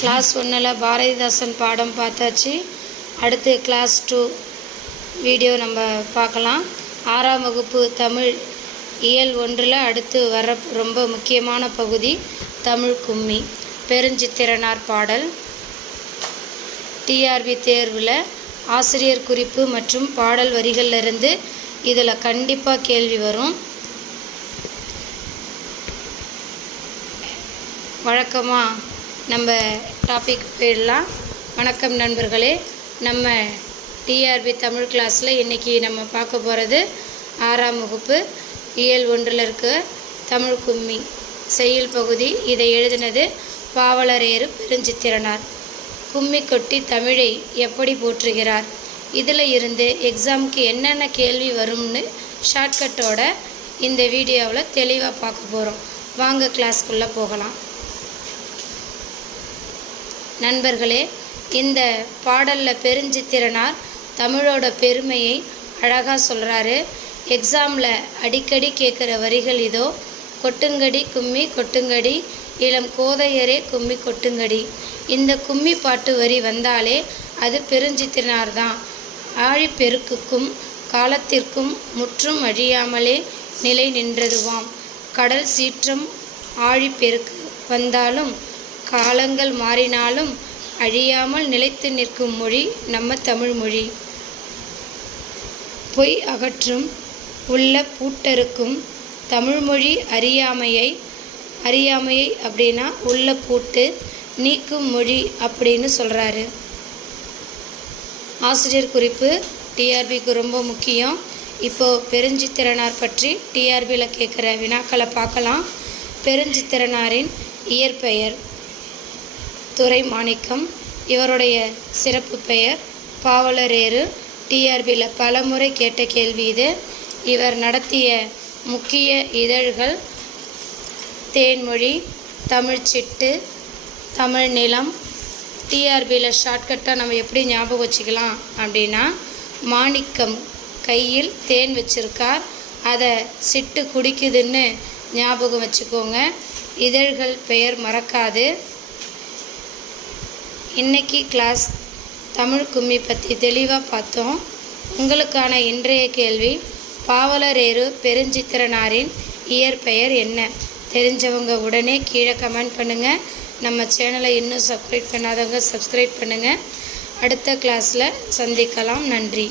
Class 1ல் பாரதிதாசன் பாடம் பார்த்தாச்சு. அடுத்து கிளாஸ் 2 வீடியோ நம்ம பார்க்கலாம். 6ஆம் வகுப்பு தமிழ் இயல் 1ல் அடுத்து வர ரொம்ப முக்கியமான பகுதி தமிழ் கும்மி. பெருஞ்சித்திரனார் பாடல். டிஆர்பி தேர்வில் ஆசிரியர் குறிப்பு மற்றும் பாடல் வரிகளிலிருந்து இதில் கண்டிப்பாக கேள்வி வரும். வழக்கமாக நம்ம டாபிக் போயிடலாம். வணக்கம் நண்பர்களே, நம்ம டிஆர்பி தமிழ் கிளாஸில் இன்றைக்கி நம்ம பார்க்க போகிறது 6ஆம் வகுப்பு இயல் 1ல் இருக்க தமிழ் கும்மி செய்யுள் பகுதி. இதை எழுதினது பாவலரேறு பெருஞ்சித்திரனார். கும்மி கொட்டி தமிழை எப்படி போற்றுகிறார், இதில் இருந்து எக்ஸாமுக்கு என்னென்ன கேள்வி வரும்னு ஷார்ட்கட்டோட இந்த வீடியோவில் தெளிவாக பார்க்க போகிறோம். வாங்க கிளாஸ்க்குள்ளே போகலாம். நண்பர்களே, இந்த பாடலில் பெருஞ்சித்திரனார் தமிழோட பெருமையை அழகாக சொல்கிறாரு. எக்ஸாமில் அடிக்கடி கேட்குற வரிகள் இதோ. கொட்டுங்கடி கும்மி கொட்டுங்கடி, இளம் கோதையரே கும்மி கொட்டுங்கடி. இந்த கும்மி பாட்டு வரி வந்தாலே அது பெருஞ்சித்திரனார் தான். ஆழிப்பெருக்குக்கும் காலத்திற்கும் முற்றும் அழியாமலே நிலை நின்றதுவாம். கடல் சீற்றம் ஆழிப்பெருக்கு வந்தாலும் காலங்கள் மாறினாலும் அழியாமல் நிலைத்து நிற்கும் மொழி நம்ம தமிழ் மொழி. பொய் அகற்றும் உள்ள பூட்டருக்கும் தமிழ்மொழி அறியாமையை அப்படின்னா உள்ள பூட்டு நீக்கும் மொழி அப்படின்னு சொல்கிறாரு. ஆசிரியர் குறிப்பு டிஆர்பிக்கு ரொம்ப முக்கியம். இப்போது பெருஞ்சித்திரனார் பற்றி டிஆர்பியில் கேட்குற வினாக்களை பார்க்கலாம். பெருஞ்சித்திரனாரின் இயற்பெயர் துரை மாணிக்கம். இவருடைய சிறப்பு பெயர் பாவலரேறு. டிஆர்பியில் பலமுறை கேட்ட கேள்வி இது. இவர் நடத்திய முக்கிய இதழ்கள் தேன்மொழி, தமிழ்ச்சிட்டு, தமிழ் நிலம். டிஆர்பியில் ஷார்ட்கட்டாக நம்ம எப்படி ஞாபகம் வச்சுக்கலாம் அப்படின்னா, மாணிக்கம் கையில் தேன் வச்சுருக்கார், அதை சிட்டு குடிக்குதுன்னு ஞாபகம் வச்சுக்கோங்க. இதழ்கள் பெயர் மறக்காது. இன்றைக்கி கிளாஸ் தமிழ் கும்மி பற்றி தெளிவாக பார்த்தோம். உங்களுக்கான இன்றைய கேள்வி, பாவலரேறு பெருஞ்சித்திரனாரின் இயற்பெயர் என்ன? தெரிஞ்சவங்க உடனே கீழே கமெண்ட் பண்ணுங்கள். நம்ம சேனலை இன்னும் சப்ஸ்கிரைப் பண்ணாதவங்க சப்ஸ்கிரைப் பண்ணுங்கள். அடுத்த கிளாஸில் சந்திக்கலாம். நன்றி.